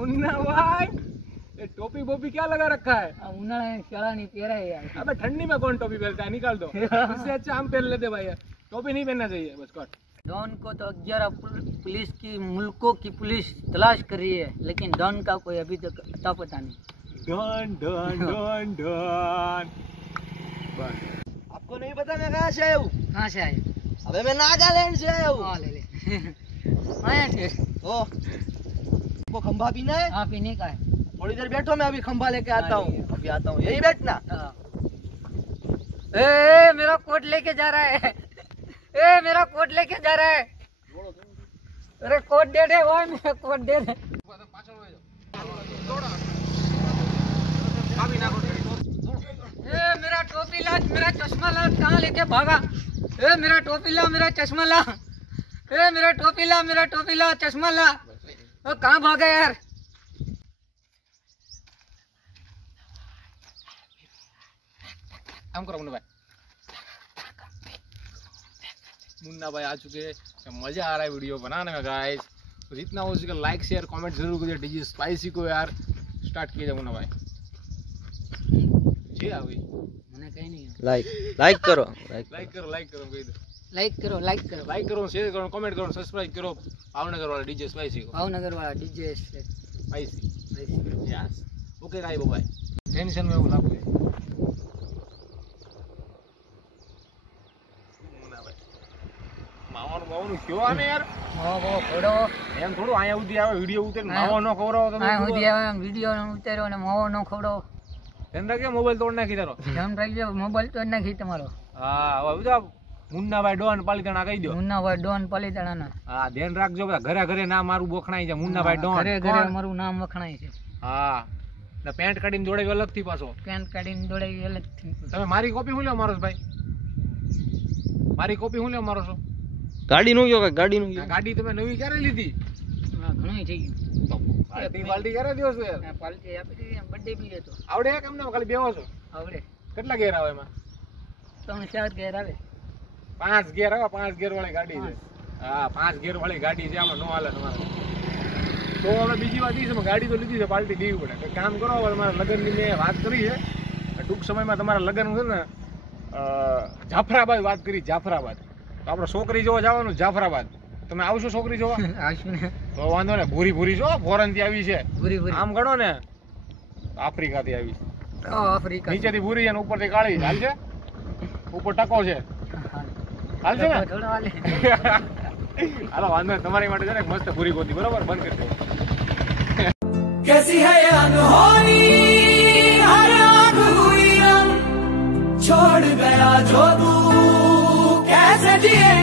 मुन्ना भाई ये टोपी बोपी क्या लगा रखा है? उन्हाळा शाला नहीं तेरा है यार। अबे ठंडी में कौन टोपी पहनता है? निकाल दो। इससे अच्छा हम पहन लेते भाई। टोपी नहीं पहनना चाहिए बस कट। डॉन को तो 11 पुलिस की मुल्कों की पुलिस तलाश कर रही है, लेकिन डॉन का कोई अभी तक अता पता नहीं। डॉन डॉन डॉन डॉन। आपको नहीं पता मैं कहाँ से आया हूँ? कहाँ से आए? अबे मैं नागालैंड से आया हूँ। हाँ ले ले। आया थे। ओ, आपको खंभा पीना है? हाँ पीने का है। थोड़ी देर बैठो, मैं अभी खंभा लेके आता हूँ। अभी आता हूँ, यही बैठना। हाँ। ए मेरा कोट लेके जा रहा है। ए मेरा कोट लेके जा रहा है। अरे कोट दे दे भाई, मेरा कोट दे दे। ए मेरा टोपी ला, मेरा चश्मा ला। कहाँ लेके भागा? ए मेरा टोपी ला, मेरा चश्मा ला। ए मेरा टोपी ला, मेरा टोपी ला, चश्मा ला। कहाँ भागा यार? काम करो मुन्ना भाई। मुन्ना भाई आ चुके हैं। मजा आ रहा है वीडियो बनाने में गाइस। तो जितना हो सके लाइक शेयर कमेंट जरूर करिए। डीजे स्पाइसी को यार स्टार्ट कीजिए मुन्ना भाई जी। आ गई मैंने कहीं नहीं। लाइक करो, लाइक करो लाइक करो लाइक करो शेयर करो कमेंट करो सब्सक्राइब करो। भावनगर वाला डीजे स्पाइसी को। भावनगर वाला DJ spicy yes. Okay guys bye. Tension में बोला कोई માવાનું બાવાનું ક્યો આને યાર? ઓ ફોડો એમ થોડું આયા ઉધી આવે વિડિયો ઉતાર માવો ન ખવરાવો તમે? આ ઉધી આવે વિડિયો ન ઉતાર્યો ને માવો ન ખવડો। ધ્યાન રાખજો મોબાઈલ તોડ નાખી તારો। ધ્યાન રાખજો મોબાઈલ તોડ નાખી તમારો। હા હવે બધા મુન્નાભાઈ ડોન પાલિતાણા કહી દો। મુન્નાભાઈ ડોન પાલિતાણા। હા ધ્યાન રાખજો બધા ઘરે ઘરે નામ મારું બોખણાઈ છે મુન્નાભાઈ ડોન। ઘરે ઘરે મારું નામ વખણાય છે। હા ને પેન્ટ કાઢીને દોડાવી અલગથી પાછો। પેન્ટ કાઢીને દોડાવી અલગથી। તમે મારી કોપી હું લ્યો મારો ભાઈ? મારી કોપી હું લ્યો મારો છો? ગાડી નું ગયો, ગાડી નું ગયો। ગાડી તમે નવી ક્યારે લીધી? હા ઘણું થઈ ગયું। પાર્ટી ક્યારે દિવસ યાર? પાર્ટી આપી દીધી, બર્થડે બી હતો। આવડે કેમ ને ખાલી બેવો છો? આવડે। કેટલા ગેર આવે એમાં? 3-4 ગેર આવે। 5 ગેર આવે। 5 ગેર વાળી ગાડી છે। હા 5 ગેર વાળી ગાડી છે, આમાં નો હાલે તમારે। તો હવે બીજી વાત એ છે ગાડી તો લીધી છે, પાર્ટી દેવી પડે। એક કામ કરો, હવે તમારા લગ્નની મેં વાત કરી છે। ટૂંક સમયમાં તમારા લગ્ન છે ને જાફરાબાદ વાત કરી। જાફરાબાદ તો આપણે છોકરી જોવા જવાનું જાફરાબાદ। તમે આવશો છોકરી જોવા? આવશું ને। તો વાંધો ને ભૂરી ભૂરી છો ફોરેન થી આવી છે। ભૂરી ભૂરી આમ ગણો ને આફ્રિકા થી આવી છે। આફ્રિકા નીચેથી ભૂરી છે ને ઉપરથી કાળી હાલ છે। ઉપર ટકો છે હાલ છે ને? થોડો હાલે। હાલો વાંધો નહીં, તમારી માટે છે ને મસ્ત ભૂરી ગોતી બરોબર બંધ કરી દો। कैसी है ये अनहोनी हर आँख हुई हम छोड़ गया जो तू कैसे जिएंगे।